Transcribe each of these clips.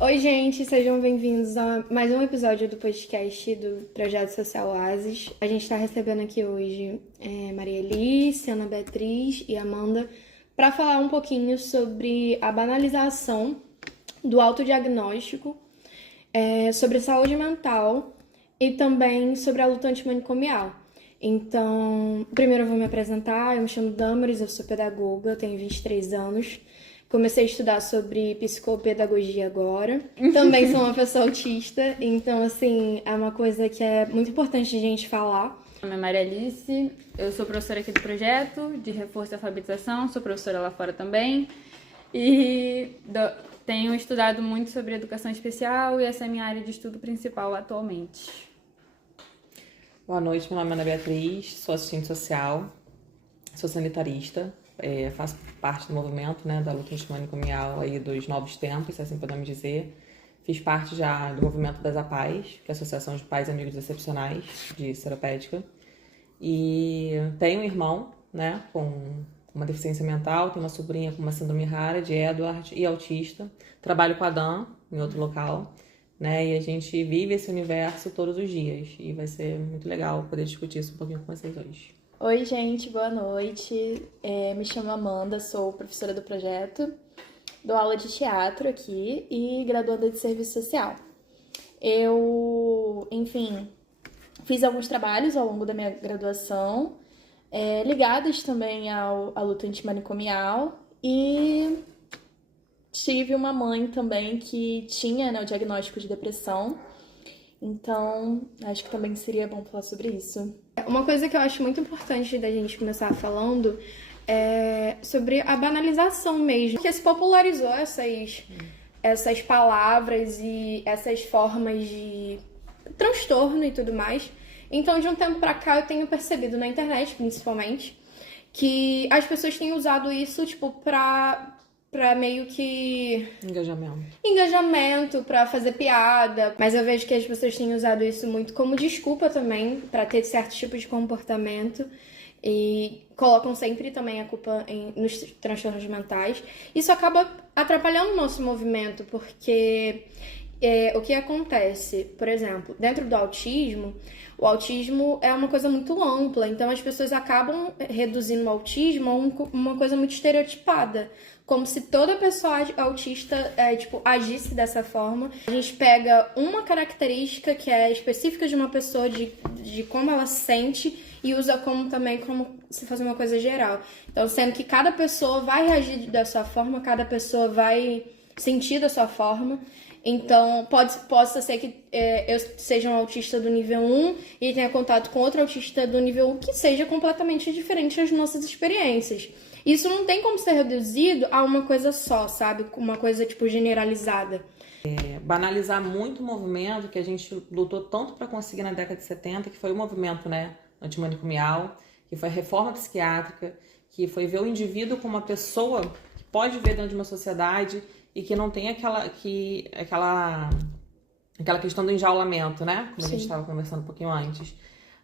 Oi, gente, sejam bem-vindos a mais um episódio do podcast do Projeto Social Oasis. A gente está recebendo aqui hoje Maria Alice, Ana Beatriz e Amanda para falar um pouquinho sobre a banalização do autodiagnóstico, sobre saúde mental e também sobre a luta antimanicomial. Então, primeiro eu vou me apresentar, eu me chamo Damaris, eu sou pedagoga, eu tenho 23 anos. Comecei a estudar sobre psicopedagogia agora. Também sou uma pessoa autista, então, assim, é uma coisa que é muito importante a gente falar. Meu nome é Maria Alice, eu sou professora aqui do projeto de reforço e alfabetização, sou professora lá fora também. E tenho estudado muito sobre educação especial e essa é a minha área de estudo principal atualmente. Boa noite, meu nome é Ana Beatriz, sou assistente social, sou sanitarista. Faço parte do movimento, né, da luta antimanicomial aí dos novos tempos, se assim podemos dizer. Fiz parte já do movimento das APAES, que é a Associação de Pais e Amigos Excepcionais de Seropédica. E tenho um irmão, né, com uma deficiência mental, tenho uma sobrinha com uma síndrome rara de Edward e autista. Trabalho com a Dan em outro local, né, e a gente vive esse universo todos os dias. E vai ser muito legal poder discutir isso um pouquinho com vocês hoje. Oi, gente, boa noite. Me chamo Amanda, sou professora do projeto, dou aula de teatro aqui e graduanda de serviço social. Eu, fiz alguns trabalhos ao longo da minha graduação, ligados também à luta antimanicomial, e tive uma mãe também que tinha, né, o diagnóstico de depressão. Então, acho que também seria bom falar sobre isso. Uma coisa que eu acho muito importante da gente começar falando é sobre a banalização mesmo, que se popularizou essas palavras e essas formas de transtorno e tudo mais. Então, de um tempo pra cá, eu tenho percebido na internet, principalmente, que as pessoas têm usado isso, tipo, pra meio que... Engajamento, pra fazer piada. Mas eu vejo que as pessoas têm usado isso muito como desculpa também, pra ter certo tipo de comportamento. E colocam sempre também a culpa nos transtornos mentais. Isso acaba atrapalhando o nosso movimento, porque o que acontece, por exemplo, dentro do autismo, o autismo é uma coisa muito ampla. Então as pessoas acabam reduzindo o autismo a uma coisa muito estereotipada, como se toda pessoa autista agisse dessa forma. A gente pega uma característica que é específica de uma pessoa, de como ela se sente, e usa como se fosse uma coisa geral. Então, sendo que cada pessoa vai reagir da sua forma, cada pessoa vai sentir da sua forma. Então, possa ser que eu seja um autista do nível 1 e tenha contato com outro autista do nível 1 que seja completamente diferente das nossas experiências. Isso não tem como ser reduzido a uma coisa só, sabe? Uma coisa, generalizada. Banalizar muito o movimento que a gente lutou tanto para conseguir na década de 70, que foi o movimento, né, antimanicomial, que foi a reforma psiquiátrica, que foi ver o indivíduo como uma pessoa que pode viver dentro de uma sociedade e que não tem aquela questão do enjaulamento, né? Como a gente estava conversando um pouquinho antes.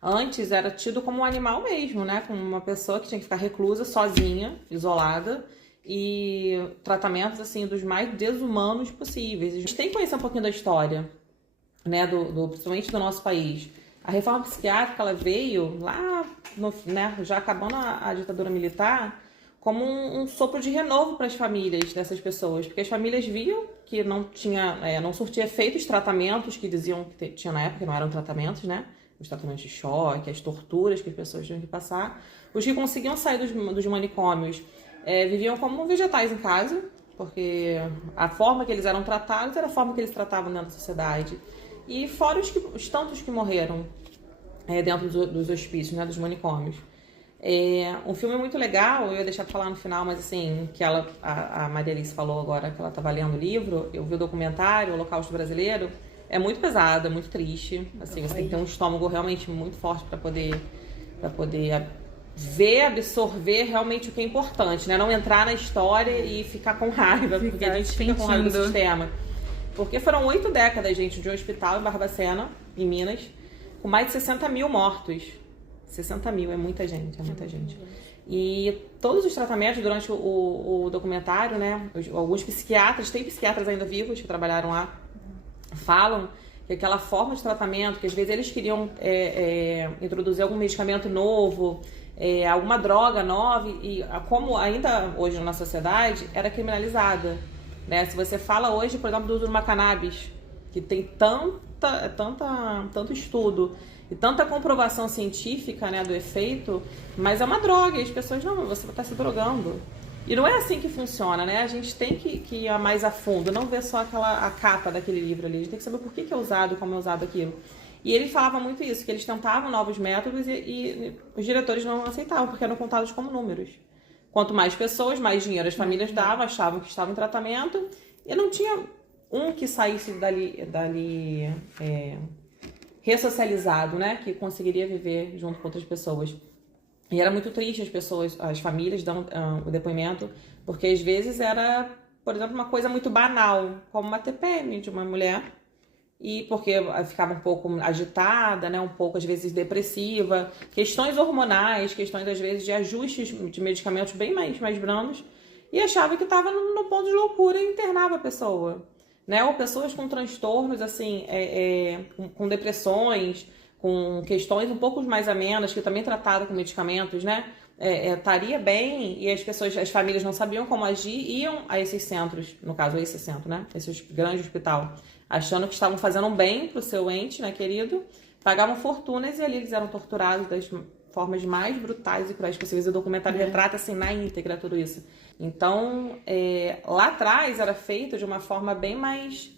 Antes era tido como um animal mesmo, né? Como uma pessoa que tinha que ficar reclusa, sozinha, isolada, e tratamentos, assim, dos mais desumanos possíveis. A gente tem que conhecer um pouquinho da história, né? Principalmente do nosso país. A reforma psiquiátrica, ela veio lá, já acabando a ditadura militar, como um sopro de renovo para as famílias dessas pessoas, porque as famílias viam que não surtia efeito os tratamentos que diziam que tinha na época, que não eram tratamentos, né? Os tratamentos de choque, as torturas que as pessoas tinham que passar. Os que conseguiam sair dos manicômios viviam como vegetais em casa, porque a forma que eles eram tratados era a forma que eles tratavam dentro da sociedade. E fora os tantos que morreram dentro dos hospícios, né, dos manicômios. Um filme muito legal, eu ia deixar pra falar no final, mas assim, que a Maria Alice falou agora que ela estava lendo o livro, eu vi o documentário, o Holocausto Brasileiro. É muito pesado, é muito triste. Assim, você tem que ter um estômago realmente muito forte para poder ver, absorver realmente o que é importante, né? Não entrar na história e ficar com raiva, porque a gente fica com raiva do sistema. Porque foram 8 décadas, gente, de um hospital em Barbacena, em Minas, com mais de 60 mil mortos. 60 mil, é muita gente, é muita gente. E todos os tratamentos durante o documentário, né, alguns psiquiatras, tem psiquiatras ainda vivos que trabalharam lá, falam que aquela forma de tratamento, que às vezes eles queriam introduzir algum medicamento novo, alguma droga nova, e como ainda hoje na sociedade era criminalizada, né? Se você fala hoje, por exemplo, do uso de uma cannabis, que tem tanto estudo e tanta comprovação científica, né, do efeito, mas é uma droga, e as pessoas, não, você está se drogando. E não é assim que funciona, né? A gente tem que ir mais a fundo, não ver só a capa daquele livro ali. A gente tem que saber por que é usado, como é usado aquilo. E ele falava muito isso, que eles tentavam novos métodos e os diretores não aceitavam, porque eram contados como números. Quanto mais pessoas, mais dinheiro as famílias davam, achavam que estavam em tratamento, e não tinha um que saísse dali ressocializado, né? Que conseguiria viver junto com outras pessoas. E era muito triste as famílias dando o depoimento, porque às vezes era, por exemplo, uma coisa muito banal, como uma TPM de uma mulher, e porque ficava um pouco agitada, né, um pouco às vezes depressiva, questões hormonais, questões às vezes de ajustes de medicamentos bem mais brandos, e achava que estava no ponto de loucura e internava a pessoa, né? Ou pessoas com transtornos, assim, com depressões, com questões um pouco mais amenas, que também tratadas com medicamentos, né? Estaria bem, e as famílias não sabiam como agir, iam a esses centros, no caso, esse centro, né? Esse grande hospital, achando que estavam fazendo um bem pro seu ente, né, querido, pagavam fortunas e ali eles eram torturados das formas mais brutais e cruéis possíveis. O documentário retrata, assim, na íntegra tudo isso. Então, lá atrás era feito de uma forma bem mais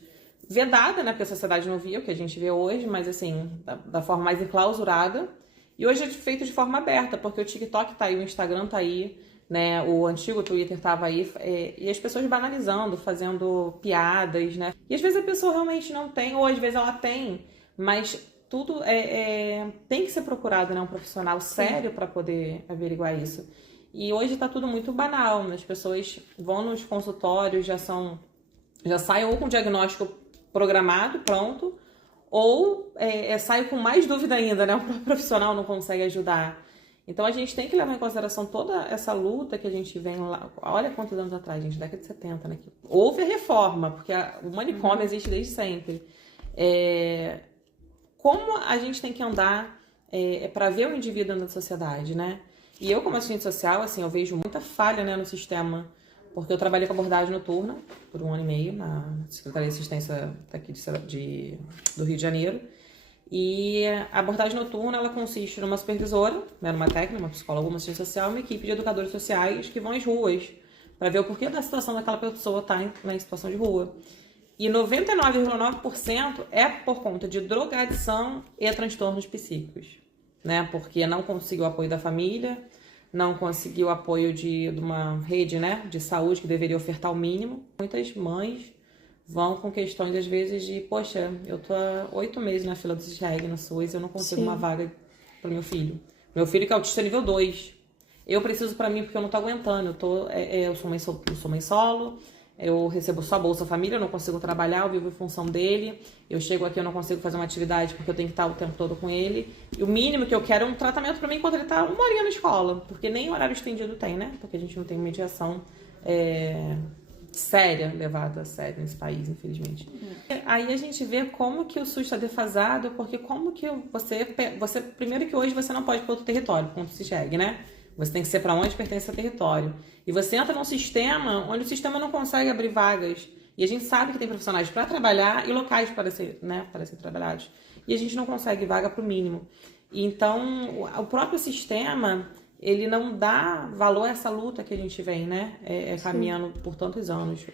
vedada, né? Porque a sociedade não via o que a gente vê hoje, mas assim, da forma mais enclausurada. E hoje é feito de forma aberta, porque o TikTok tá aí, o Instagram tá aí, né? O antigo Twitter tava aí, e as pessoas banalizando, fazendo piadas, né? E às vezes a pessoa realmente não tem, ou às vezes ela tem, mas tudo tem que ser procurado, né? Um profissional sério para poder averiguar isso. E hoje tá tudo muito banal, né? As pessoas vão nos consultórios, já saem ou com diagnóstico programado, pronto, ou sai com mais dúvida ainda, né? O próprio profissional não consegue ajudar. Então a gente tem que levar em consideração toda essa luta que a gente vem lá. Olha quantos anos atrás, gente, década de 70, né? Houve a reforma, porque o manicômio existe desde sempre. Como a gente tem que andar para ver o indivíduo na sociedade, né? E eu, como assistente social, assim, eu vejo muita falha, né, no sistema. Porque eu trabalhei com abordagem noturna por 1 ano e meio na Secretaria de Assistência daqui do Rio de Janeiro. E a abordagem noturna, ela consiste numa supervisora, né, numa técnica, uma psicóloga, uma assistente social, uma equipe de educadores sociais que vão às ruas para ver o porquê da situação daquela pessoa estar em situação de rua. E 99,9% é por conta de drogadição e transtornos psíquicos, né? Porque não conseguiu o apoio da família, não conseguiu o apoio de uma rede, né, de saúde que deveria ofertar o mínimo. Muitas mães vão com questões, às vezes, de, poxa, eu tô há 8 meses na fila do CISREG, no SUS, eu não consigo uma vaga para meu filho. Meu filho que é autista nível 2. Eu preciso para mim porque eu não tô aguentando. Eu sou mãe solo, eu recebo só Bolsa Família, eu não consigo trabalhar, eu vivo em função dele. Eu chego aqui, eu não consigo fazer uma atividade porque eu tenho que estar o tempo todo com ele. E o mínimo que eu quero é um tratamento para mim enquanto ele tá 1 horinha na escola. Porque nem horário estendido tem, né? Porque a gente não tem mediação séria, levada a sério nesse país, infelizmente. Aí a gente vê como que o SUS está defasado, porque como que você... Primeiro que hoje você não pode ir para outro território, ponto se chegue, né? Você tem que ser para onde pertence ao território. E você entra num sistema onde o sistema não consegue abrir vagas. E a gente sabe que tem profissionais para trabalhar e locais para ser trabalhados. E a gente não consegue vaga para o mínimo. Então, o próprio sistema, ele não dá valor a essa luta que a gente vem, né? Caminhando por tantos anos.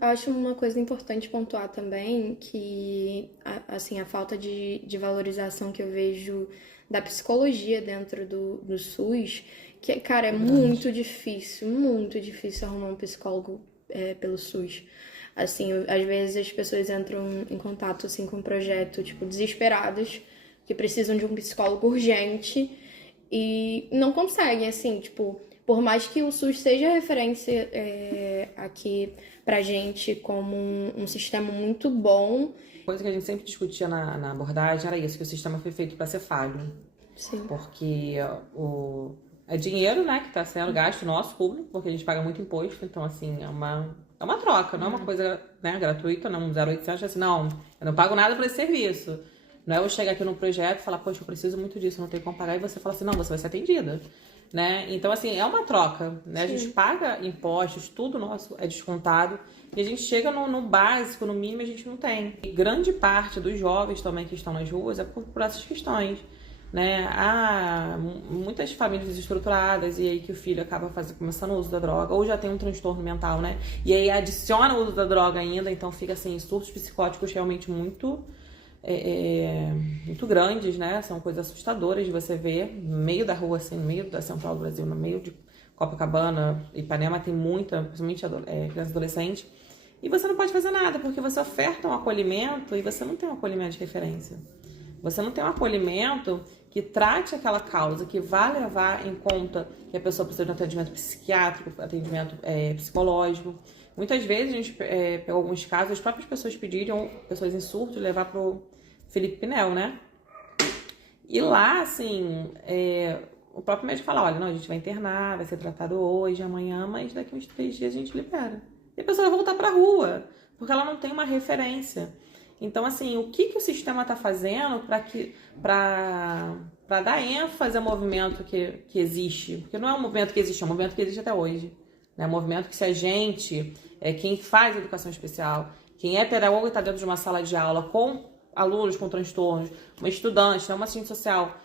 Acho uma coisa importante pontuar também que, assim, a falta de valorização que eu vejo da psicologia dentro do SUS, que, cara, é muito difícil arrumar um psicólogo pelo SUS. Assim, às vezes as pessoas entram em contato, assim, com um projeto, tipo, desesperadas, que precisam de um psicólogo urgente e não conseguem, assim, tipo, por mais que o SUS seja referência aqui pra gente como um sistema muito bom. Coisa que a gente sempre discutia na abordagem era isso, que o sistema foi feito para ser falho. Sim. Porque é dinheiro, né, que está sendo gasto nosso público, porque a gente paga muito imposto, então, assim, é uma troca, não é uma coisa, né, gratuita, não, 0,800, assim, não, eu não pago nada por esse serviço. Não é eu chegar aqui no projeto e falar, poxa, eu preciso muito disso, não tenho como pagar, e você fala assim, não, você vai ser atendida, né? Então, assim, é uma troca, né? Sim. A gente paga impostos, tudo nosso é descontado, e a gente chega no básico, no mínimo, a gente não tem. E grande parte dos jovens também que estão nas ruas é por essas questões, né? Há muitas famílias desestruturadas e aí que o filho acaba começando o uso da droga, ou já tem um transtorno mental, né? E aí adiciona o uso da droga ainda, então fica assim, surtos psicóticos realmente muito grandes, né? São coisas assustadoras de você ver no meio da rua, assim, no meio da Central do Brasil, no meio de Copacabana, Ipanema, tem muita, principalmente criança e adolescente, e você não pode fazer nada, porque você oferta um acolhimento e você não tem um acolhimento de referência. Você não tem um acolhimento que trate aquela causa, que vá levar em conta que a pessoa precisa de um atendimento psiquiátrico, atendimento psicológico. Muitas vezes a gente pegou alguns casos, as próprias pessoas pediram, pessoas em surto, levar pro Felipe Pinel, né? E lá, assim, o próprio médico fala, olha, não, a gente vai internar, vai ser tratado hoje, amanhã, mas daqui uns 3 dias a gente libera. E a pessoa vai voltar pra rua, porque ela não tem uma referência. Então, assim, o que o sistema está fazendo para dar ênfase ao movimento que existe? Porque não é um movimento que existe, é um movimento que existe até hoje. É um movimento que se a gente, quem faz educação especial, quem é pedagogo e está dentro de uma sala de aula com alunos com transtornos, uma estudante, uma assistente social,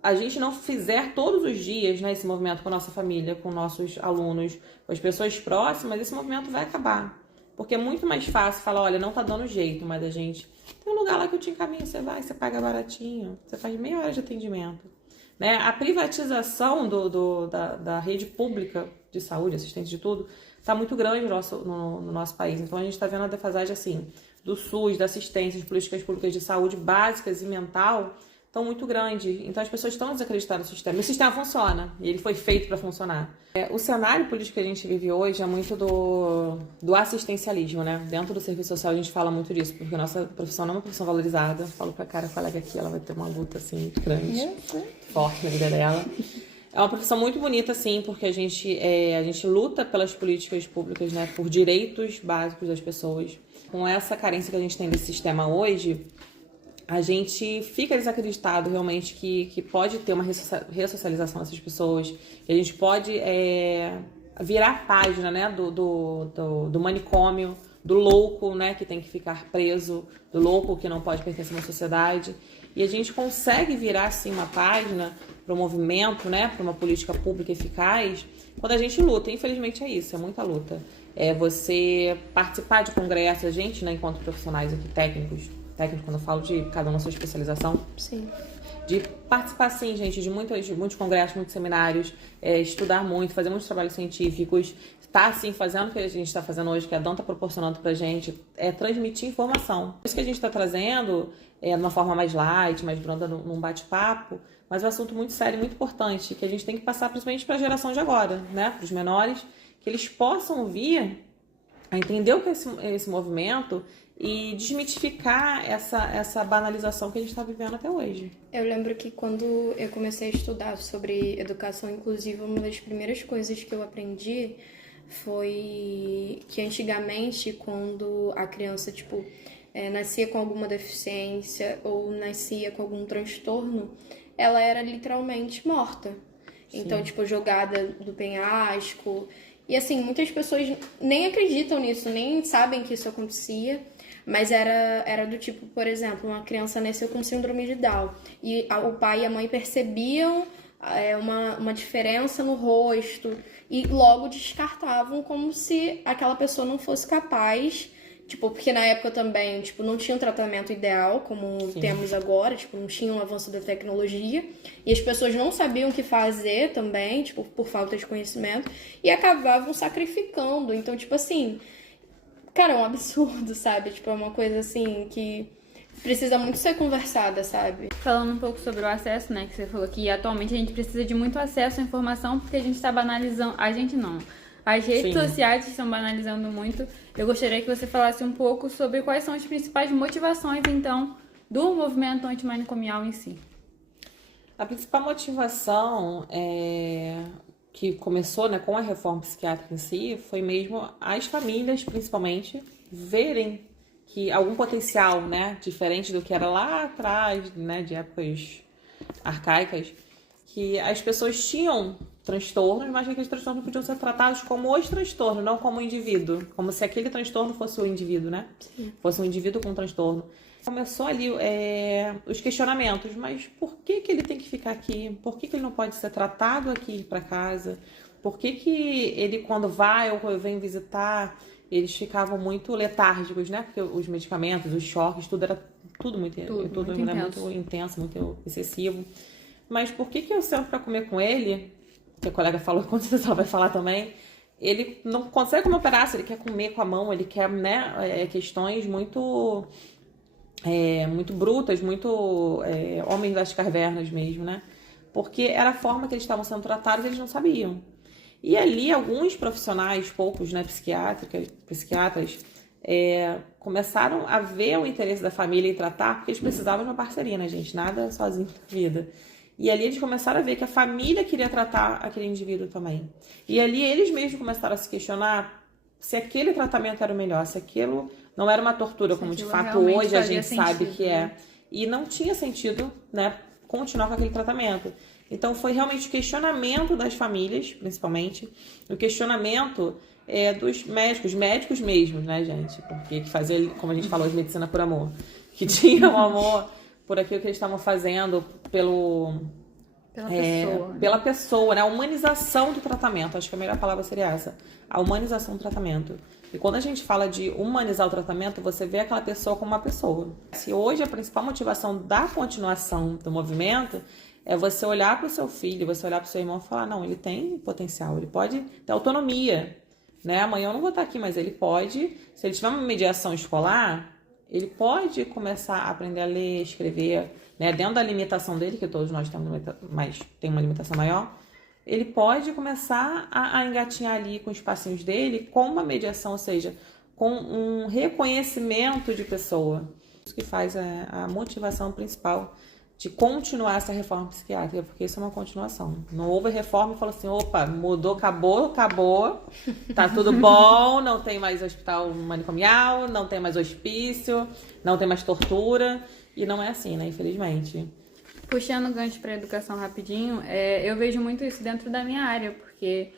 a gente não fizer todos os dias, né, esse movimento com a nossa família, com nossos alunos, com as pessoas próximas, esse movimento vai acabar. Porque é muito mais fácil falar, olha, não tá dando jeito, mas a gente... Tem um lugar lá que eu te encaminho, você vai, você paga baratinho, você faz meia hora de atendimento. Né? A privatização da rede pública de saúde, assistente de tudo, tá muito grande no nosso país. Então a gente tá vendo a defasagem, assim, do SUS, da assistência, de políticas públicas de saúde básicas e mental, estão muito grande. Então as pessoas estão desacreditando no sistema. E o sistema funciona, e ele foi feito para funcionar. O cenário político que a gente vive hoje é muito do assistencialismo, né? Dentro do serviço social a gente fala muito disso, porque a nossa profissão não é uma profissão valorizada. Falo pra colega aqui, ela vai ter uma luta, assim, muito grande, forte na vida dela. É uma profissão muito bonita, assim, porque a gente luta pelas políticas públicas, né? Por direitos básicos das pessoas. Com essa carência que a gente tem desse sistema hoje, a gente fica desacreditado realmente que pode ter uma ressocialização dessas pessoas, que a gente pode virar a página, né, do manicômio, do louco, né, que tem que ficar preso, do louco que não pode pertencer a uma sociedade. E a gente consegue virar, assim, uma página para o movimento, né, para uma política pública eficaz, quando a gente luta. Infelizmente é isso, é muita luta. É você participar de congressos, a gente, né, enquanto profissionais aqui, técnicos, quando eu falo de cada um na sua especialização. Sim. De participar, sim, gente, de muitos congressos, muitos seminários, estudar muito, fazer muitos trabalhos científicos, estar, assim, fazendo o que a gente está fazendo hoje, que a Dan está proporcionando pra gente, transmitir informação. Isso que a gente está trazendo de uma forma mais light, mais branda, num bate-papo, mas é um assunto muito sério e muito importante, que a gente tem que passar principalmente para a geração de agora, né, para os menores, que eles possam vir a entender o que é esse movimento e desmitificar essa banalização que a gente está vivendo até hoje. Eu lembro que quando eu comecei a estudar sobre educação inclusiva, uma das primeiras coisas que eu aprendi foi que antigamente, quando a criança, nascia com alguma deficiência ou nascia com algum transtorno, ela era literalmente morta. Sim. Então, jogada do penhasco. E, assim, muitas pessoas nem acreditam nisso, nem sabem que isso acontecia. Mas era do tipo, por exemplo, uma criança nasceu com síndrome de Down. E o pai e a mãe percebiam uma diferença no rosto e logo descartavam como se aquela pessoa não fosse capaz, porque na época também, não tinha um tratamento ideal, como Sim. temos agora, não tinha um avanço da tecnologia, e as pessoas não sabiam o que fazer também, por falta de conhecimento, e acabavam sacrificando. Então, assim, cara, é um absurdo, sabe? É uma coisa, assim, que precisa muito ser conversada, sabe? Falando um pouco sobre o acesso, né, que você falou que atualmente a gente precisa de muito acesso à informação, porque a gente está banalizando... A gente não. As redes Sim. sociais estão banalizando muito. Eu gostaria que você falasse um pouco sobre quais são as principais motivações, então, do movimento antimanicomial em si. A principal motivação que começou, né, com a reforma psiquiátrica em si foi mesmo as famílias, principalmente, verem que algum potencial, né, diferente do que era lá atrás, né, de épocas arcaicas, que as pessoas tinham transtornos, mas que aqueles transtornos podiam ser tratados como os transtornos, não como o indivíduo. Como se aquele transtorno fosse o indivíduo, né? Sim. Fosse um indivíduo com transtorno. Começou ali os questionamentos, mas por que ele tem que ficar aqui? Por que ele não pode ser tratado aqui para casa? Por que ele, quando vai ou quando vem visitar, eles ficavam muito letárgicos, né? Porque os medicamentos, os choques, tudo era muito intenso, muito excessivo. Mas por que eu sento para comer com ele, que a colega falou, quando você vai falar também, ele não consegue comer um pedaço, ele quer comer com a mão, ele quer, né, questões muito brutas, muito homens das cavernas mesmo, né? Porque era a forma que eles estavam sendo tratados e eles não sabiam. E ali alguns profissionais, poucos, né, psiquiatras, começaram a ver o interesse da família em tratar, porque eles precisavam de uma parceria, né, gente? Nada sozinho na vida. E ali eles começaram a ver que a família queria tratar aquele indivíduo também. E ali eles mesmos começaram a se questionar se aquele tratamento era o melhor, se aquilo não era uma tortura, como de fato hoje a gente sabe que é. E não tinha sentido, né, continuar com aquele tratamento. Então foi realmente o questionamento das famílias, principalmente, o questionamento dos médicos mesmos, né, gente? Porque que fazia, como a gente falou, de medicina por amor. Que tinha um amor por aquilo que eles estavam fazendo pela pessoa, né? A humanização do tratamento, acho que a melhor palavra seria essa, a humanização do tratamento. E quando a gente fala de humanizar o tratamento, você vê aquela pessoa como uma pessoa. Se hoje a principal motivação da continuação do movimento é você olhar para o seu filho, você olhar para o seu irmão e falar, não, ele tem potencial, ele pode ter autonomia, né? Amanhã eu não vou estar aqui, mas ele pode, se ele tiver uma mediação escolar, ele pode começar a aprender a ler, escrever, né? Dentro da limitação dele, que todos nós temos, mas tem uma limitação maior, ele pode começar a engatinhar ali com os passinhos dele com uma mediação, ou seja, com um reconhecimento de pessoa. Isso que faz a motivação principal de continuar essa reforma psiquiátrica, porque isso é uma continuação. Não houve reforma e falou assim, opa, mudou, acabou, tá tudo bom, não tem mais hospital manicomial, não tem mais hospício, não tem mais tortura, e não é assim, né, infelizmente. Puxando o gancho para a educação rapidinho, eu vejo muito isso dentro da minha área, porque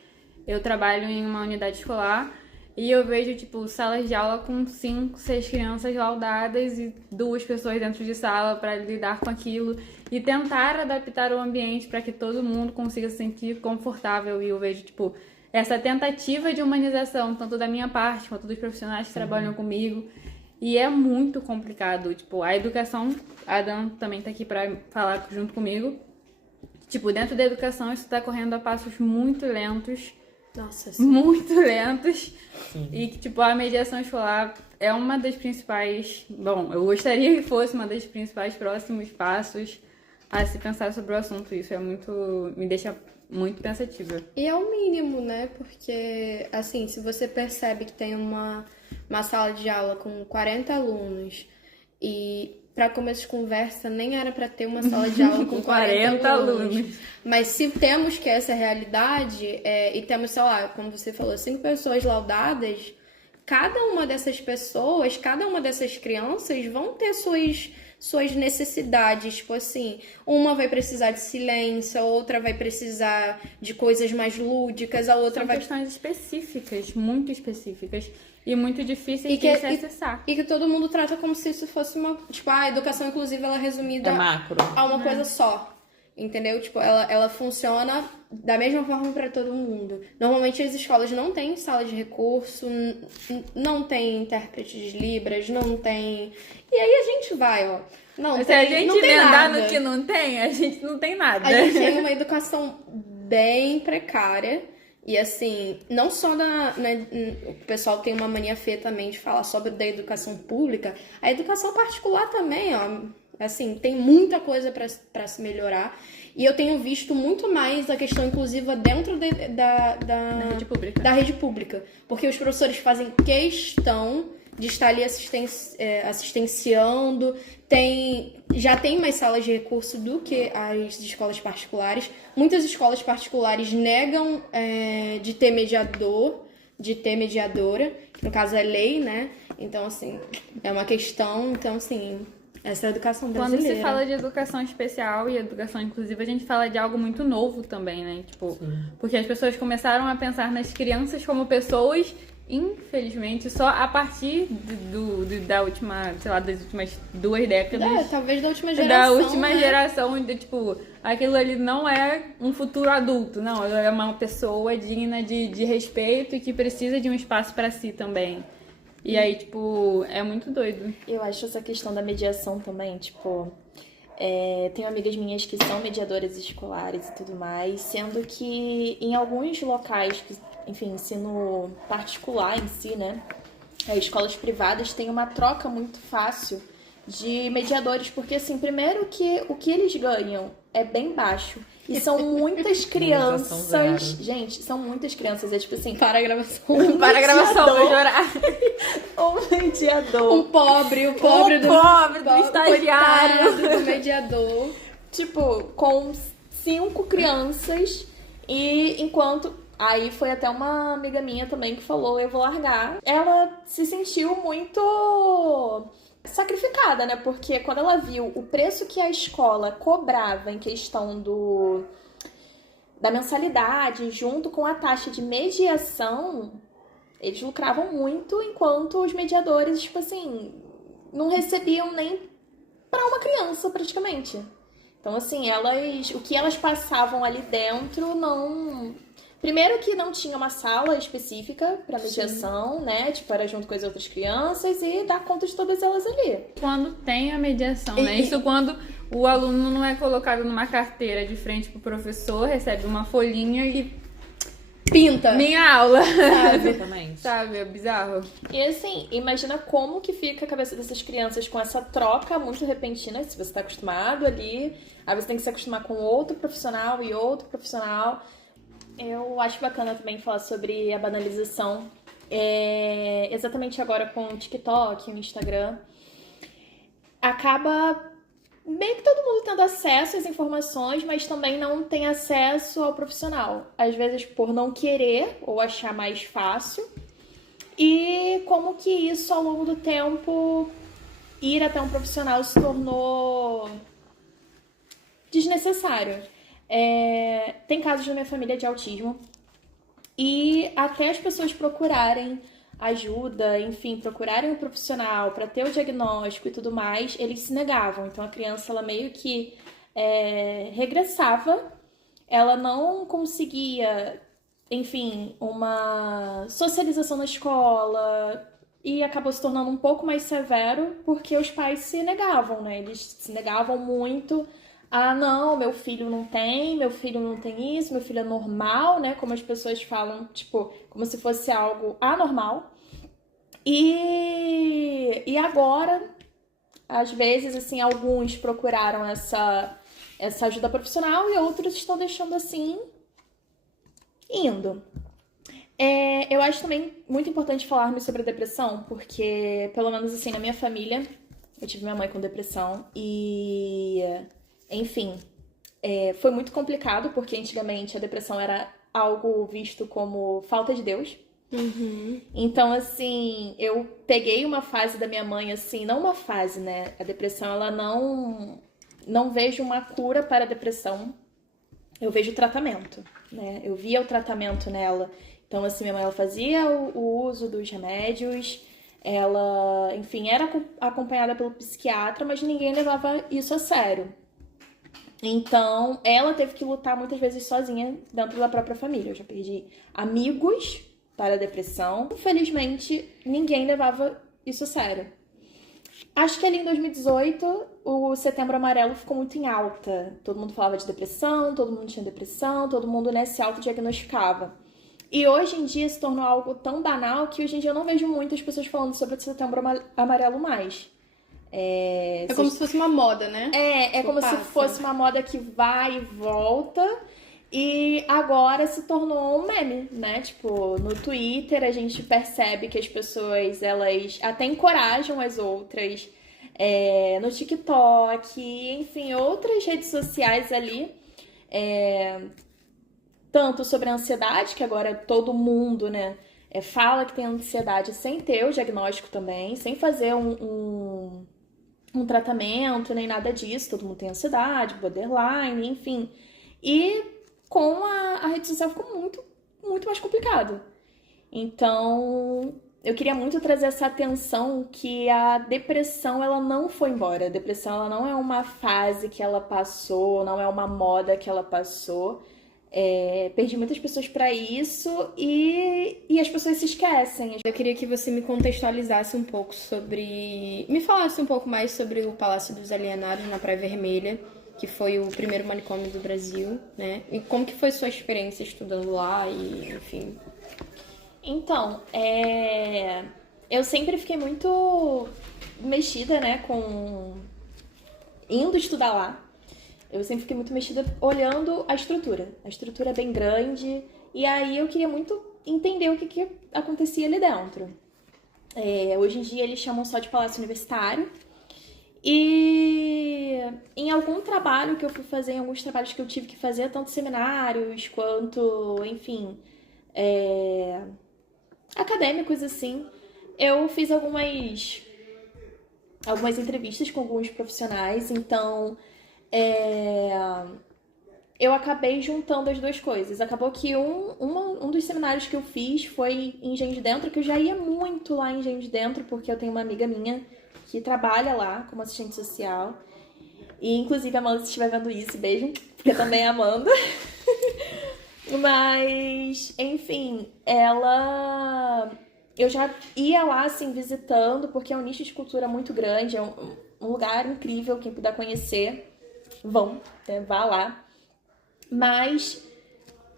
eu trabalho em uma unidade escolar e eu vejo, tipo, salas de aula com 5, 6 crianças laudadas e 2 pessoas dentro de sala para lidar com aquilo e tentar adaptar o ambiente para que todo mundo consiga se sentir confortável. E eu vejo, tipo, essa tentativa de humanização, tanto da minha parte quanto dos profissionais que trabalham comigo. E é muito complicado. Tipo, a educação, a Adam também tá aqui para falar junto comigo. Tipo, dentro da educação isso tá correndo a passos muito lentos. Nossa, sim. Muito lentos. Sim. E que, tipo, a mediação escolar é uma das principais... Bom, eu gostaria que fosse uma das principais próximos passos a se pensar sobre o assunto. Isso me deixa muito pensativa. E é o mínimo, né? Porque, assim, se você percebe que tem uma sala de aula com 40 alunos e... Para começo de conversa, nem era para ter uma sala de aula com 40 alunos. Mas se temos que essa realidade, e temos, sei lá, como você falou, 5 pessoas laudadas, cada uma dessas pessoas, cada uma dessas crianças vão ter suas necessidades. Tipo assim, uma vai precisar de silêncio, a outra vai precisar de coisas mais lúdicas, a outra vai... São questões específicas, muito específicas. E muito difícil de se acessar. E que todo mundo trata como se isso fosse uma... Tipo, a educação inclusiva, ela é resumida a uma coisa só. Entendeu? Tipo, ela funciona da mesma forma para todo mundo. Normalmente as escolas não têm sala de recurso, não tem intérprete de Libras, não tem... E aí a gente vai, ó. Se a gente emendar no que não tem, a gente não tem nada. A gente tem uma educação bem precária. E assim, não só o pessoal tem uma mania feia também de falar sobre da educação pública, a educação particular também, ó, assim, tem muita coisa para se melhorar. E eu tenho visto muito mais a questão inclusiva dentro da rede pública. Porque os professores fazem questão de estar ali assistenciando. Já tem mais salas de recurso do que as escolas particulares. Muitas escolas particulares negam de ter mediador, de ter mediadora, que no caso é lei, né? Então, assim, é uma questão. Então, assim, essa é a educação brasileira. Quando se fala de educação especial e educação inclusiva, a gente fala de algo muito novo também, né? Tipo, porque as pessoas começaram a pensar nas crianças como pessoas, infelizmente, só a partir da última, sei lá, das últimas 2 décadas. Talvez da última geração. Da última né? geração, onde, tipo, aquilo ali não é um futuro adulto, não. Ela é uma pessoa digna de respeito e que precisa de um espaço pra si também. E aí, tipo, é muito doido. Eu acho essa questão da mediação também, tipo... tenho amigas minhas que são mediadoras escolares e tudo mais, sendo que em alguns locais, enfim, ensino particular em si, né? Escolas privadas têm uma troca muito fácil de mediadores, porque, assim, primeiro que o que eles ganham é bem baixo. E são muitas crianças. Gente, são muitas crianças. É tipo assim. Para a gravação. Para a gravação, vou chorar. Um mediador. O pobre do estagiário. Coitado do mediador. Tipo, com 5 crianças. E enquanto. Aí foi até uma amiga minha também que falou: eu vou largar. Ela se sentiu muito sacrificada, né? Porque quando ela viu o preço que a escola cobrava em questão da mensalidade, junto com a taxa de mediação, eles lucravam muito, enquanto os mediadores, tipo assim, não recebiam nem para uma criança, praticamente. Então, assim, o que elas passavam ali dentro não... Primeiro que não tinha uma sala específica para mediação, Sim. né? Tipo, era junto com as outras crianças e dar conta de todas elas ali. Quando tem a mediação, né? Isso quando o aluno não é colocado numa carteira de frente pro professor, recebe uma folhinha e pinta. Minha aula. Exatamente. Sabe? É bizarro. E assim, imagina como que fica a cabeça dessas crianças com essa troca muito repentina, se você tá acostumado ali, aí você tem que se acostumar com outro profissional e outro profissional. Eu acho bacana também falar sobre a banalização. Exatamente agora com o TikTok, o Instagram. Acaba meio que todo mundo tendo acesso às informações, mas também não tem acesso ao profissional. Às vezes por não querer ou achar mais fácil. E como que isso, ao longo do tempo, ir até um profissional se tornou desnecessário. Tem casos na minha família de autismo e até as pessoas procurarem ajuda, enfim, procurarem um profissional para ter o diagnóstico e tudo mais, eles se negavam. Então a criança, ela meio que regressava, ela não conseguia, enfim, uma socialização na escola e acabou se tornando um pouco mais severo porque os pais se negavam, né? Eles se negavam muito. Ah, não, meu filho não tem isso, meu filho é normal, né? Como as pessoas falam, tipo, como se fosse algo anormal. E agora, às vezes, assim, alguns procuraram essa ajuda profissional e outros estão deixando assim, indo. Eu acho também muito importante falarmos sobre a depressão, porque, pelo menos assim, na minha família, eu tive minha mãe com depressão e... Enfim, foi muito complicado, porque antigamente a depressão era algo visto como falta de Deus. Uhum. Então, assim, eu peguei uma fase da minha mãe, assim, não uma fase, né? A depressão, ela não vejo uma cura para a depressão, eu vejo tratamento, né? Eu via o tratamento nela. Então, assim, minha mãe, ela fazia o uso dos remédios, ela, enfim, era acompanhada pelo psiquiatra, mas ninguém levava isso a sério. Então, ela teve que lutar muitas vezes sozinha dentro da própria família. Eu já perdi amigos para a depressão. Infelizmente, ninguém levava isso a sério. Acho que ali em 2018, o Setembro Amarelo ficou muito em alta. Todo mundo falava de depressão, todo mundo tinha depressão, todo mundo, né, se autodiagnosticava. E hoje em dia se tornou algo tão banal que hoje em dia eu não vejo muitas pessoas falando sobre o Setembro Amarelo mais. Como se fosse uma moda, né? Como se fosse uma moda que vai e volta. E agora se tornou um meme, né? Tipo, no Twitter a gente percebe que as pessoas, elas até encorajam as outras, no TikTok, enfim, outras redes sociais ali, tanto sobre a ansiedade, que agora todo mundo, né, fala que tem ansiedade sem ter o diagnóstico também, sem fazer um tratamento, nem nada disso, todo mundo tem ansiedade, borderline, enfim. E com a rede social ficou muito, muito mais complicado. Então, eu queria muito trazer essa atenção que a depressão, ela não foi embora. A depressão, ela não é uma fase que ela passou, não é uma moda que ela passou. Perdi muitas pessoas pra isso e as pessoas se esquecem. Eu queria que você me contextualizasse um pouco sobre... Me falasse um pouco mais sobre o Palácio dos Alienados na Praia Vermelha, que foi o primeiro manicômio do Brasil, né? E como que foi sua experiência estudando lá e, enfim... Então, eu sempre fiquei muito mexida, né, indo estudar lá. Eu sempre fiquei muito mexida olhando a estrutura. A estrutura é bem grande e aí eu queria muito entender o que acontecia ali dentro. Hoje em dia eles chamam só de Palácio Universitário. E em algum trabalho que eu fui fazer, em alguns trabalhos que eu tive que fazer, tanto seminários quanto, enfim, acadêmicos, assim, eu fiz algumas entrevistas com alguns profissionais, então eu acabei juntando as duas coisas. Acabou que um dos seminários que eu fiz foi em Engenho de Dentro, que eu já ia muito lá em Engenho de Dentro, porque eu tenho uma amiga minha que trabalha lá como assistente social. E, inclusive, a Amanda, se estiver vendo isso, beijo, porque também é Amanda. Mas, enfim, eu já ia lá, assim, visitando, porque é um nicho de cultura muito grande, é um lugar incrível, quem puder conhecer, vá lá. Mas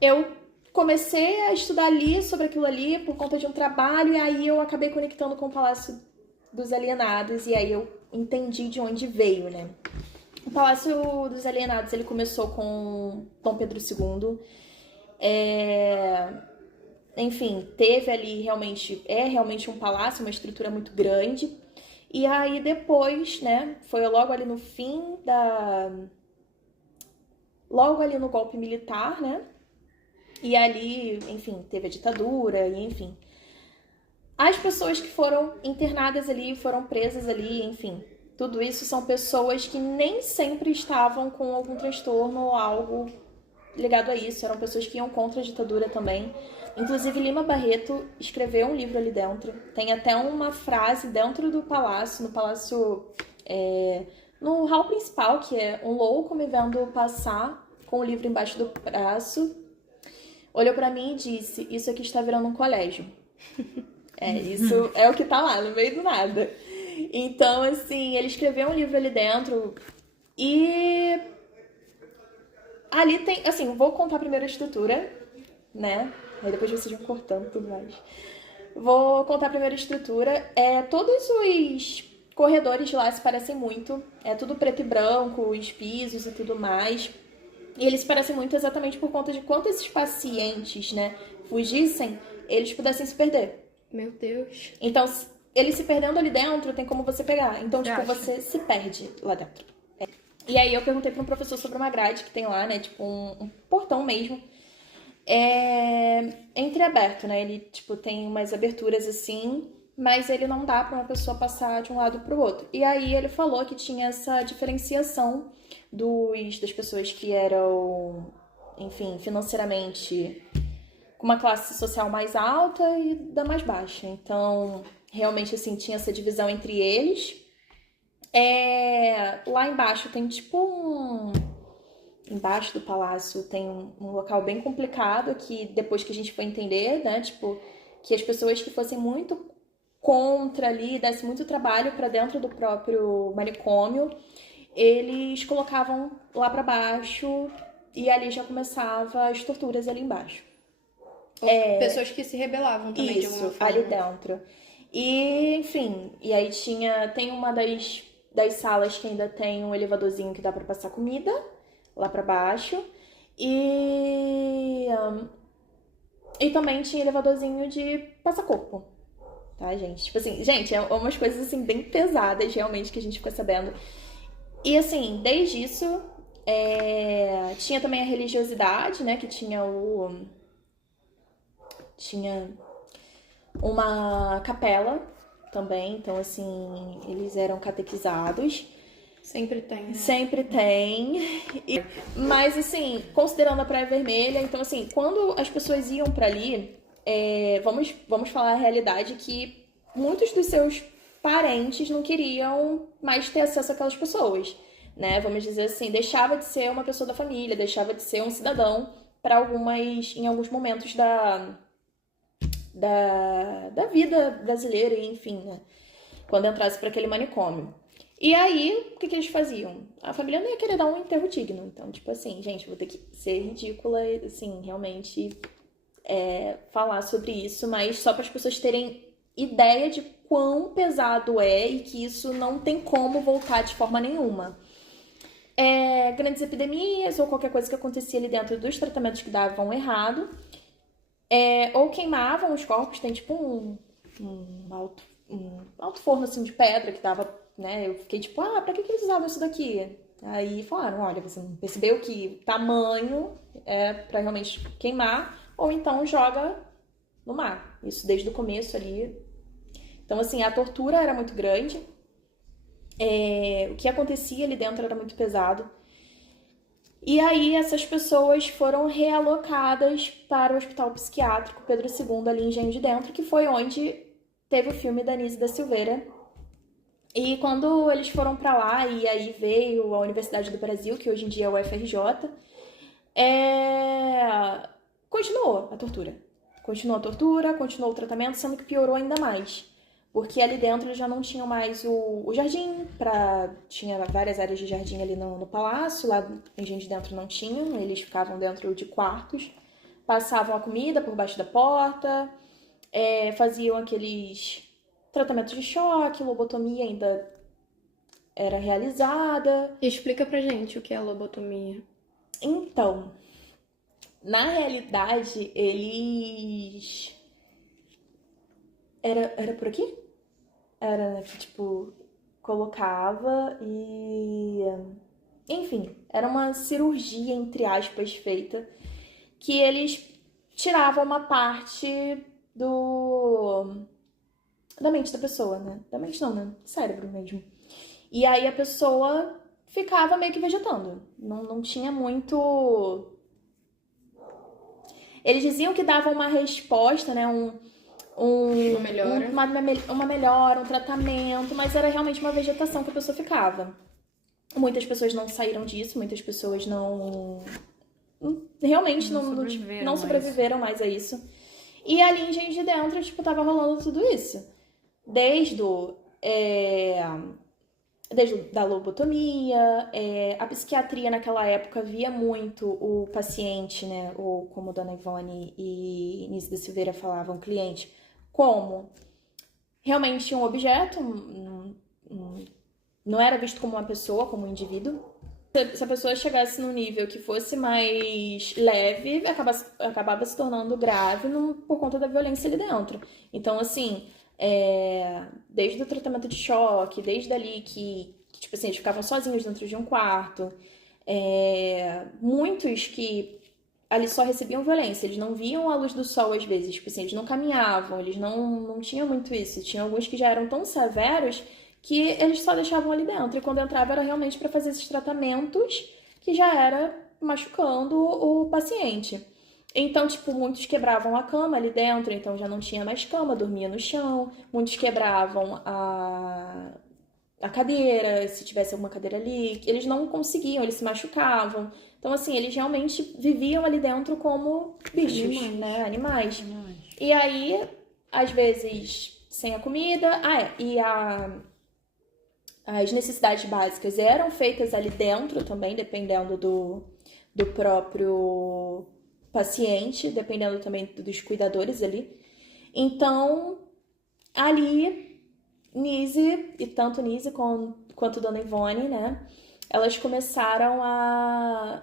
eu comecei a estudar ali, sobre aquilo ali, por conta de um trabalho, e aí eu acabei conectando com o Palácio dos Alienados, e aí eu entendi de onde veio, né? O Palácio dos Alienados, ele começou com Dom Pedro II. Enfim, teve ali realmente um palácio, uma estrutura muito grande. E aí depois, né, foi logo ali no fim logo ali no golpe militar, né? E ali, enfim, teve a ditadura, e enfim. As pessoas que foram internadas ali, foram presas ali, enfim, tudo isso são pessoas que nem sempre estavam com algum transtorno ou algo ligado a isso. Eram pessoas que iam contra a ditadura também. Inclusive, Lima Barreto escreveu um livro ali dentro. Tem até uma frase dentro do palácio, no palácio, no hall principal, que é: um louco me vendo passar com o livro embaixo do braço, olhou pra mim e disse: isso aqui está virando um colégio. Isso é o que tá lá, no meio do nada. Então, assim, ele escreveu um livro ali dentro e ali tem, assim, vou contar primeiro a estrutura, né? Aí depois vocês vão cortando tudo mais. Vou contar primeiro a estrutura. Todos os corredores lá se parecem muito. É tudo preto e branco, os pisos e tudo mais. E eles se parecem muito exatamente por conta de quanto esses pacientes, né, fugissem, eles pudessem se perder. Meu Deus. Então, ele se perdendo ali dentro, tem como você pegar. Então, tipo, você se perde lá dentro. E aí eu perguntei para um professor sobre uma grade que tem lá, né? Tipo, um portão mesmo. Entreaberto, né? Ele, tipo, tem umas aberturas assim, mas ele não dá para uma pessoa passar de um lado pro outro. E aí ele falou que tinha essa diferenciação das pessoas que eram, enfim, financeiramente com uma classe social mais alta e da mais baixa. Então, realmente, assim, tinha essa divisão entre eles. Lá embaixo tem tipo embaixo do palácio tem um local bem complicado que depois que a gente foi entender, né, tipo, que as pessoas que fossem muito contra ali, desse muito trabalho para dentro do próprio manicômio, eles colocavam lá para baixo e ali já começava as torturas ali embaixo. Pessoas que se rebelavam também, de alguma forma. Ali dentro. E, enfim, e aí tem uma das salas que ainda tem um elevadorzinho que dá pra passar comida lá pra baixo. E também tinha elevadorzinho de passacorpo, tá, gente? Tipo assim, gente, é umas coisas, assim, bem pesadas, realmente, que a gente ficou sabendo. E, assim, desde isso, tinha também a religiosidade, né? Que tinha uma capela também. Então, assim, eles eram catequizados. Sempre tem, né? Sempre tem. Mas, assim, considerando a Praia Vermelha, então, assim, quando as pessoas iam pra ali, vamos falar a realidade que muitos dos seus parentes não queriam mais ter acesso àquelas pessoas, né? Vamos dizer assim, deixava de ser uma pessoa da família, deixava de ser um cidadão em alguns momentos da vida brasileira, enfim, né? Quando entrasse para aquele manicômio. E aí, o que eles faziam? A família não ia querer dar um enterro digno. Então, tipo assim, gente, vou ter que ser ridícula, assim, realmente falar sobre isso, mas só para as pessoas terem ideia de quão pesado é e que isso não tem como voltar de forma nenhuma. Grandes epidemias ou qualquer coisa que acontecia ali dentro dos tratamentos que davam errado, ou queimavam os corpos, tem tipo um alto forno assim de pedra que dava, né? Eu fiquei tipo, pra que eles usavam isso daqui? Aí falaram, olha, você não percebeu que tamanho é pra realmente queimar, ou então joga no mar. Isso desde o começo ali. Então, assim, a tortura era muito grande. O que acontecia ali dentro era muito pesado. E aí essas pessoas foram realocadas para o Hospital Psiquiátrico Pedro II, ali em Engenho de Dentro, que foi onde teve o filme da Anísia da Silveira. E quando eles foram para lá, e aí veio a Universidade do Brasil, que hoje em dia é o UFRJ, continuou a tortura. Continuou o tratamento, sendo que piorou ainda mais. Porque ali dentro já não tinham mais o jardim, tinha várias áreas de jardim ali no palácio, lá em Engenho de Dentro não tinham, eles ficavam dentro de quartos, passavam a comida por baixo da porta, faziam aqueles tratamentos de choque, lobotomia ainda era realizada. Explica pra gente o que é lobotomia. Então, na realidade, eles... Era por aqui? Era que, tipo, colocava e... Enfim, era uma cirurgia, entre aspas, feita, que eles tiravam uma parte da mente da pessoa, né? Da mente não, né? Do cérebro mesmo. E aí a pessoa ficava meio que vegetando. Não tinha muito... Eles diziam que davam uma resposta, né? Uma melhora. Uma melhora, um tratamento, mas era realmente uma vegetação que a pessoa ficava. Muitas pessoas não saíram disso, muitas pessoas realmente não sobreviveram mais a isso. E ali em Engenho de Dentro, tipo, tava rolando tudo isso. Desde da lobotomia, a psiquiatria naquela época via muito o paciente, né, ou como Dona Ivone e Anísia da Silveira falavam, cliente, como realmente um objeto, não era visto como uma pessoa, como um indivíduo. Se a pessoa chegasse num nível que fosse mais leve, acabava se tornando grave por conta da violência ali dentro. Então, assim, desde o tratamento de choque, desde ali que tipo assim, eles ficavam sozinhos dentro de um quarto, muitos que ali só recebiam violência, eles não viam a luz do sol às vezes, tipo assim, eles não caminhavam, eles não tinham muito isso. Tinha alguns que já eram tão severos que eles só deixavam ali dentro, e quando entrava era realmente para fazer esses tratamentos que já era machucando o paciente. Então, tipo, muitos quebravam a cama ali dentro, então já não tinha mais cama, dormia no chão. Muitos quebravam a cadeira, se tivesse alguma cadeira ali. Eles não conseguiam, eles se machucavam. Então, assim, eles realmente viviam ali dentro como bichos, né? Animais. E aí, às vezes, sem a comida. As necessidades básicas eram feitas ali dentro também, dependendo do próprio paciente, dependendo também dos cuidadores ali. Então, ali, Nise, e tanto Nise quanto Dona Ivone, né, elas começaram a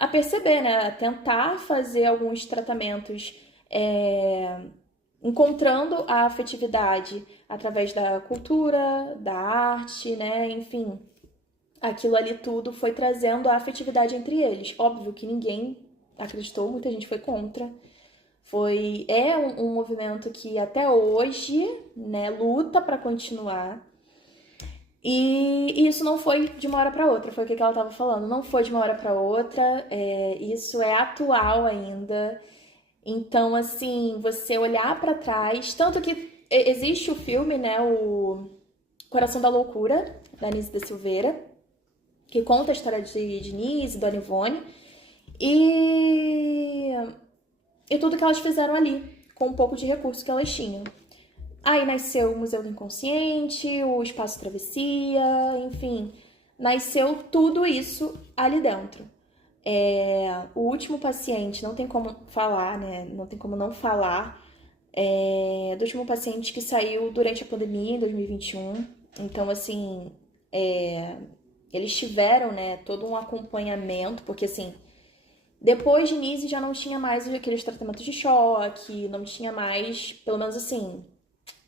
a perceber, né? A tentar fazer alguns tratamentos encontrando a afetividade através da cultura, da arte, né? Enfim, aquilo ali tudo foi trazendo a afetividade entre eles. Óbvio que ninguém acreditou, muita gente foi contra. É um movimento que até hoje, né, luta para continuar. E isso não foi de uma hora para outra, foi o que ela estava falando. Não foi de uma hora para outra, isso é atual ainda. Então, assim, você olhar para trás, tanto que existe o filme, né, o Coração da Loucura, da Anísia da Silveira, que conta a história de Nise, Dona Ivone, e tudo que elas fizeram ali, com um pouco de recurso que elas tinham. Aí nasceu o Museu do Inconsciente, o Espaço Travessia, enfim, nasceu tudo isso ali dentro. O último paciente, não tem como falar, né? Não tem como não falar do último paciente que saiu durante a pandemia, em 2021. Então, assim, eles tiveram, né, todo um acompanhamento, porque, assim, depois de Nise já não tinha mais aqueles tratamentos de choque, não tinha mais, pelo menos assim,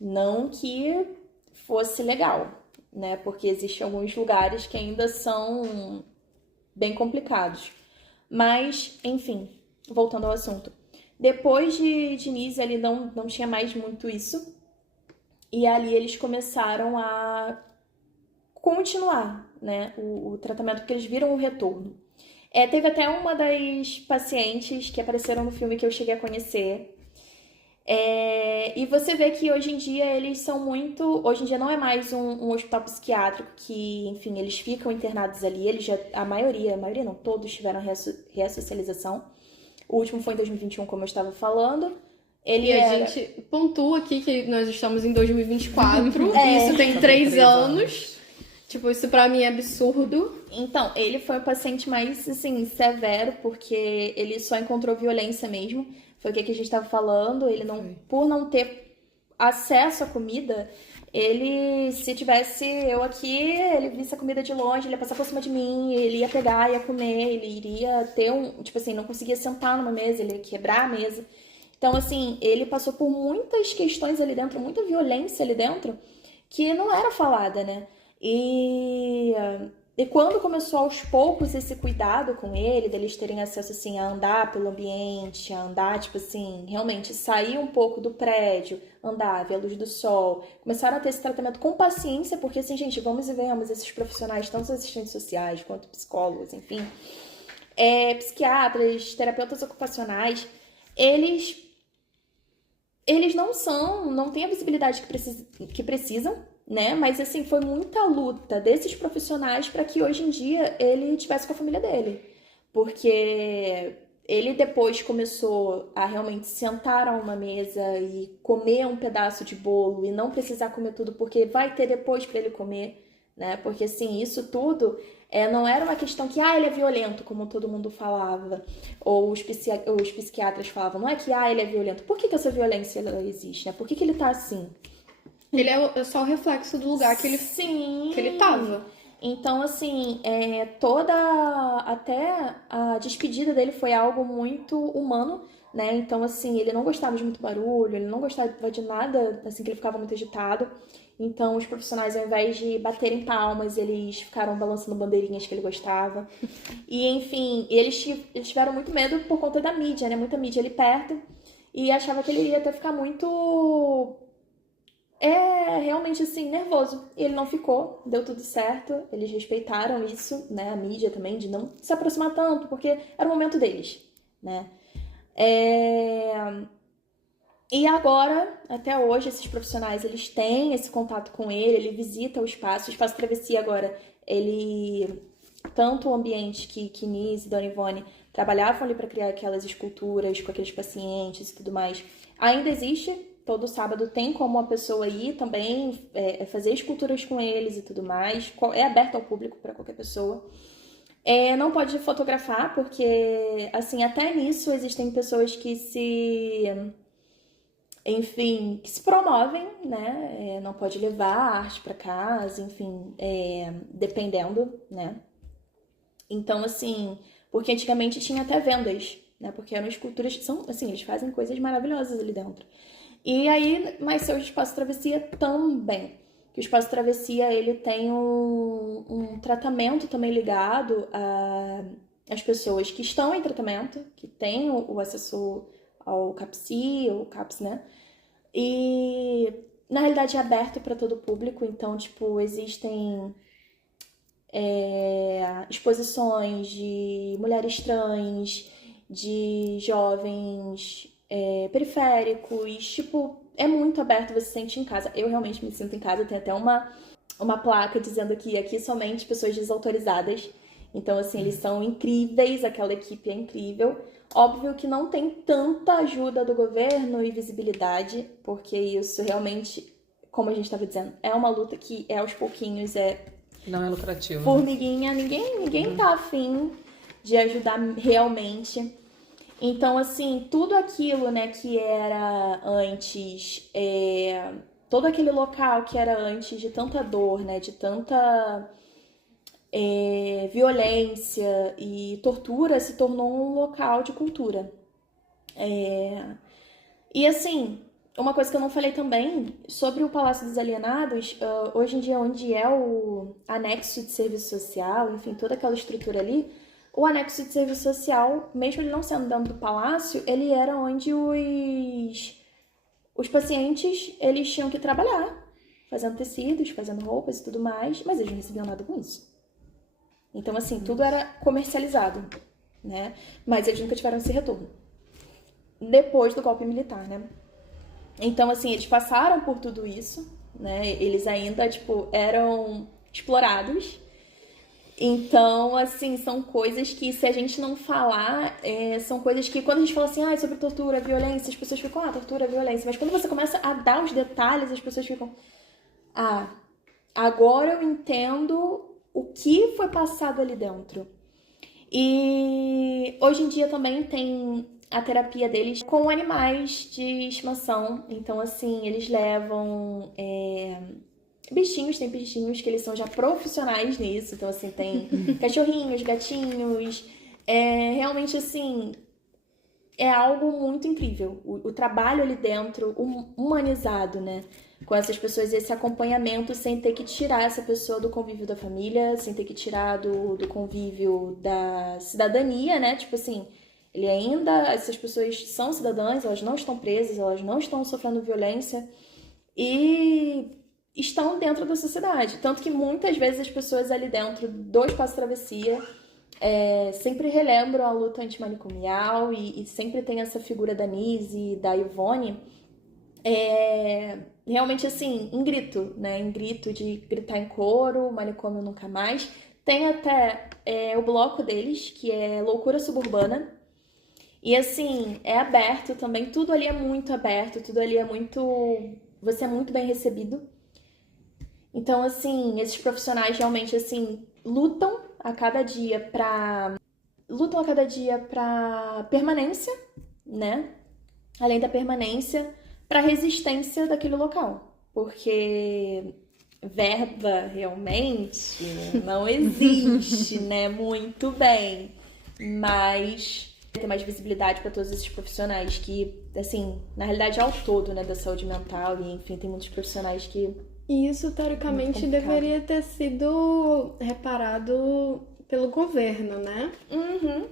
não que fosse legal, né? Porque existem alguns lugares que ainda são bem complicados. Mas, enfim, voltando ao assunto. Depois de Nise, ali não tinha mais muito isso. E ali eles começaram a continuar, né, o tratamento, porque eles viram o retorno. Teve até uma das pacientes que apareceram no filme que eu cheguei a conhecer. E você vê que hoje em dia eles são muito... Hoje em dia não é mais um hospital psiquiátrico que, enfim, eles ficam internados ali. Eles já, a maioria não, todos tiveram ressocialização. O último foi em 2021, como eu estava falando. A gente pontua aqui que nós estamos em 2024. Isso tem 3 anos. Tipo, isso pra mim é absurdo. Então, ele foi o paciente mais, assim, severo, porque ele só encontrou violência mesmo. Foi o que a gente estava falando. Ele não, por não ter acesso à comida, ele, se tivesse eu aqui, ele visse a comida de longe, ele ia passar por cima de mim, ele ia pegar, ia comer, ele iria ter tipo assim, não conseguia sentar numa mesa, ele ia quebrar a mesa. Então, assim, ele passou por muitas questões ali dentro, muita violência ali dentro, que não era falada, né? E quando começou aos poucos esse cuidado com ele, deles terem acesso, assim, a andar pelo ambiente, a andar, tipo assim, realmente sair um pouco do prédio, andar, ver a luz do sol, começaram a ter esse tratamento com paciência, porque, assim, gente, vamos e venhamos, esses profissionais, tanto os assistentes sociais quanto psicólogos, enfim, psiquiatras, terapeutas ocupacionais, eles não têm a visibilidade que precisam, né? Mas, assim, foi muita luta desses profissionais para que hoje em dia ele estivesse com a família dele. Porque ele depois começou a realmente sentar a uma mesa e comer um pedaço de bolo e não precisar comer tudo porque vai ter depois para ele comer, né? Porque, assim, isso tudo não era uma questão que, ele é violento, como todo mundo falava, ou os psiquiatras falavam, não é que, ele é violento. Por que essa violência existe, né? Por que ele tá assim? Ele é só o reflexo do lugar que ele tava. Então, assim, até a despedida dele foi algo muito humano, né? Então, assim, ele não gostava de muito barulho, ele não gostava de nada, assim, que ele ficava muito agitado. Então, os profissionais, ao invés de baterem palmas, eles ficaram balançando bandeirinhas que ele gostava. E, enfim, eles tiveram muito medo por conta da mídia, né? Muita mídia ali perto. E achava que ele ia até ficar muito... realmente, assim, nervoso. E ele não ficou, deu tudo certo. Eles respeitaram isso, né? A mídia também, de não se aproximar tanto, porque era o momento deles, né? E agora, até hoje, esses profissionais, eles têm esse contato com ele visita o Espaço Travessia agora, tanto o ambiente que Nise e Dona Ivone trabalhavam ali para criar aquelas esculturas com aqueles pacientes e tudo mais, ainda existe. Todo sábado tem como a pessoa ir também fazer esculturas com eles e tudo mais. É aberto ao público para qualquer pessoa. Não pode fotografar, porque, assim, até nisso existem pessoas que que se promovem, né? Não pode levar a arte para casa, enfim, dependendo, né? Então, assim, Porque antigamente tinha até vendas, né? Porque eram esculturas que são, assim, eles fazem coisas maravilhosas ali dentro. E aí nasceu o Espaço Travessia também. Que o Espaço Travessia, ele tem um tratamento também ligado às pessoas que estão em tratamento, que têm o acesso ao CAPSI, ou CAPS, né? E, na realidade, é aberto para todo o público. Então, tipo, existem exposições de mulheres trans, de jovens periféricos, tipo, é muito aberto, você se sente em casa. Eu realmente me sinto em casa, tem até uma placa dizendo que aqui somente pessoas desautorizadas. Então, assim, eles são incríveis, aquela equipe é incrível. Óbvio que não tem tanta ajuda do governo e visibilidade, porque isso realmente, como a gente estava dizendo, é uma luta que é aos pouquinhos, Não é lucrativo. formiguinha, ninguém tá afim de ajudar realmente. Então, assim, tudo aquilo, né, que era antes, todo aquele local que era antes de tanta dor, né, de tanta violência e tortura, se tornou um local de cultura. E, assim, uma coisa que eu não falei também, sobre o Palácio dos Alienados, hoje em dia, onde é o anexo de serviço social, enfim, toda aquela estrutura ali, o anexo de serviço social, mesmo ele não sendo dentro do palácio, ele era onde os pacientes, eles tinham que trabalhar, fazendo tecidos, fazendo roupas e tudo mais, mas eles não recebiam nada com isso. Então, assim, tudo era comercializado, né? Mas eles nunca tiveram esse retorno. Depois do golpe militar, né? Então, assim, eles passaram por tudo isso, né? Eles ainda, tipo, eram explorados. Então, assim, são coisas que, se a gente não falar, são coisas que, quando a gente fala assim, sobre tortura, violência, as pessoas ficam, tortura, violência. Mas quando você começa a dar os detalhes, as pessoas ficam, agora eu entendo o que foi passado ali dentro. E hoje em dia também tem a terapia deles com animais de estimação. Então, assim, eles levam bichinhos, tem bichinhos que eles são já profissionais nisso. Então, assim, tem cachorrinhos, gatinhos. Realmente, assim, é algo muito incrível. O trabalho ali dentro, humanizado, né? Com essas pessoas, esse acompanhamento sem ter que tirar essa pessoa do convívio da família, sem ter que tirar do convívio da cidadania, né? Tipo assim, ele ainda, essas pessoas são cidadãs, elas não estão presas, elas não estão sofrendo violência e estão dentro da sociedade. Tanto que muitas vezes as pessoas ali dentro do Espaço Travessia sempre relembram a luta antimanicomial e sempre tem essa figura da Nise e da Ivone, realmente assim, em grito, né? Em grito de gritar em coro, manicômio nunca mais. Tem até o bloco deles, que é Loucura Suburbana. E assim, é aberto também, tudo ali é muito aberto, tudo ali é muito... Você é muito bem recebido. Então, assim, esses profissionais realmente, assim, lutam a cada dia pra permanência, né? Além da permanência, pra resistência daquele local. Porque verba realmente não existe, né? Muito bem. Mas ter mais visibilidade para todos esses profissionais que, assim, na realidade é ao todo, né, da saúde mental e, enfim, tem muitos profissionais que... E isso, teoricamente, deveria ter sido reparado pelo governo, né? Uhum.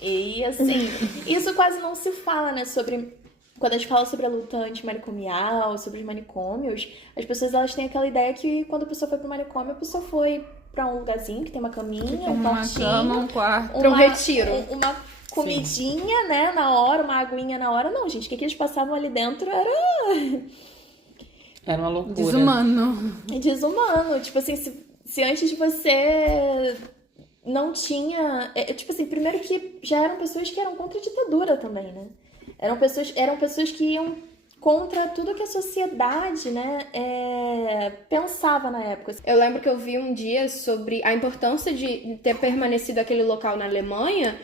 E, assim, isso quase não se fala, né, sobre... Quando a gente fala sobre a luta antimanicomial, sobre os manicômios, as pessoas, elas têm aquela ideia que quando a pessoa foi pro manicômio, a pessoa foi pra um lugarzinho que tem uma caminha, um quartinho, cama, um quarto, pra um retiro. Uma comidinha, né, na hora, uma aguinha na hora. Não, gente, o que eles passavam ali dentro Era uma loucura. Desumano. Tipo assim, se antes de você não tinha... tipo assim, primeiro que já eram pessoas que eram contra a ditadura também, né? Eram pessoas que iam contra tudo que a sociedade, né, pensava na época. Eu lembro que eu vi um dia sobre a importância de ter permanecido aquele local na Alemanha,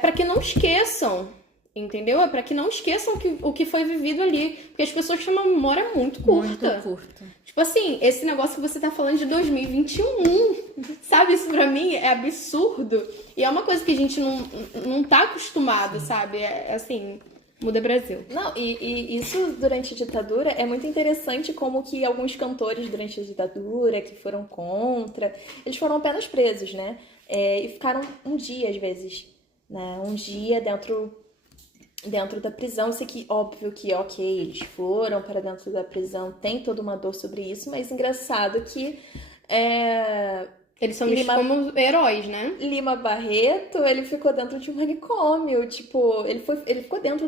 para que não esqueçam entendeu? É pra que não esqueçam o que foi vivido ali, porque as pessoas têm uma memória muito curta. Muito curta. Tipo assim, esse negócio que você tá falando de 2021, sabe? Isso pra mim é absurdo. E é uma coisa que a gente não tá acostumado, sabe? É assim, muda Brasil. Não, e isso durante a ditadura é muito interessante como que alguns cantores durante a ditadura que foram contra, eles foram apenas presos, né? E ficaram um dia, às vezes, né? Um dia dentro da prisão. Eu sei que, óbvio que, ok, eles foram para dentro da prisão, tem toda uma dor sobre isso, mas engraçado que eles são vistos como heróis, né? Lima Barreto, ele ficou dentro de um manicômio, tipo, ele ficou dentro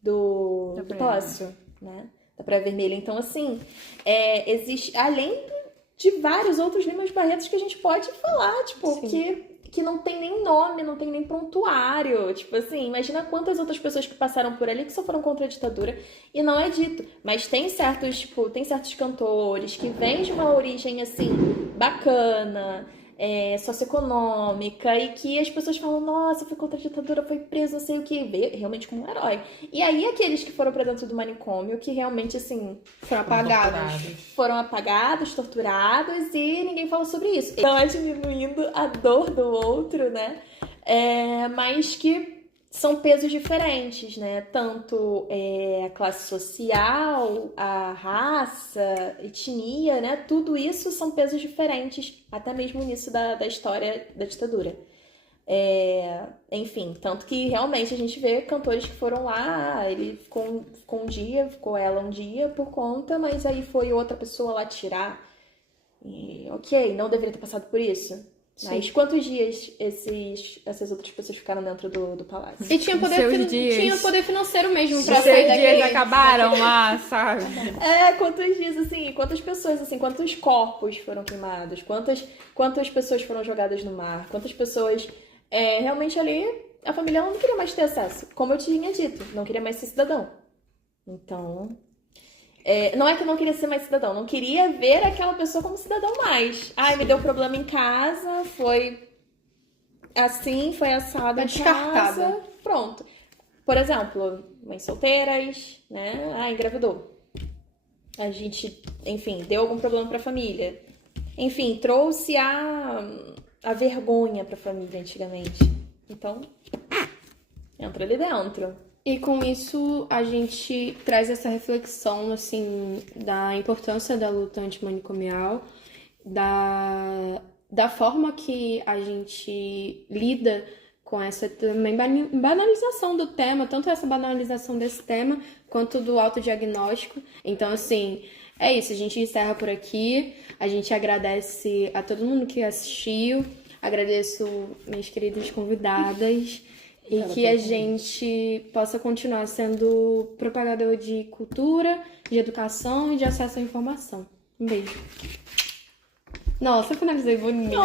do palácio, né? Da Praia Vermelha. Então, assim, existe, além de vários outros Limas Barretos que a gente pode falar, tipo, que não tem nem nome, não tem nem prontuário. Tipo assim, imagina quantas outras pessoas que passaram por ali que só foram contra a ditadura e não é dito. Mas tem certos cantores que vêm de uma origem, assim, bacana, socioeconômica, e que as pessoas falam, nossa, foi contra a ditadura, foi preso, não sei o que, veio realmente como um herói. E aí aqueles que foram pra dentro do manicômio, que realmente, assim, foram apagados, torturados, e ninguém fala sobre isso. Não é diminuindo a dor do outro, né? Mas que são pesos diferentes, né? Tanto a classe social, a raça, etnia, né? Tudo isso são pesos diferentes, até mesmo nisso da história da ditadura. Enfim, tanto que realmente a gente vê cantores que foram lá, ele ficou um dia, ficou ela um dia por conta, mas aí foi outra pessoa lá tirar. E ok, não deveria ter passado por isso. Sim. Mas quantos dias essas outras pessoas ficaram dentro do palácio? E tinha poder financeiro mesmo pra Seus sair dias acabaram lá, sabe? Quantos dias, assim, quantas pessoas, assim, quantos corpos foram queimados? Quantas pessoas foram jogadas no mar? Quantas pessoas, realmente ali, a família não queria mais ter acesso. Como eu tinha dito, não queria mais ser cidadão. Então, não é que eu não queria ser mais cidadão, não queria ver aquela pessoa como cidadão mais. Ai, me deu problema em casa, foi assim, foi assado em casa, pronto. Por exemplo, mães solteiras, né? Engravidou. A gente, enfim, deu algum problema pra família. Enfim, trouxe a vergonha pra família antigamente. Então, entra ali dentro. E com isso a gente traz essa reflexão, assim, da importância da luta antimanicomial, da forma que a gente lida com essa também banalização do tema, tanto essa banalização desse tema, quanto do autodiagnóstico. Então, assim, é isso, a gente encerra por aqui, a gente agradece a todo mundo que assistiu, agradeço minhas queridas convidadas, e que a gente possa continuar sendo propagador de cultura, de educação e de acesso à informação. Um beijo. Nossa, eu finalizei bonito.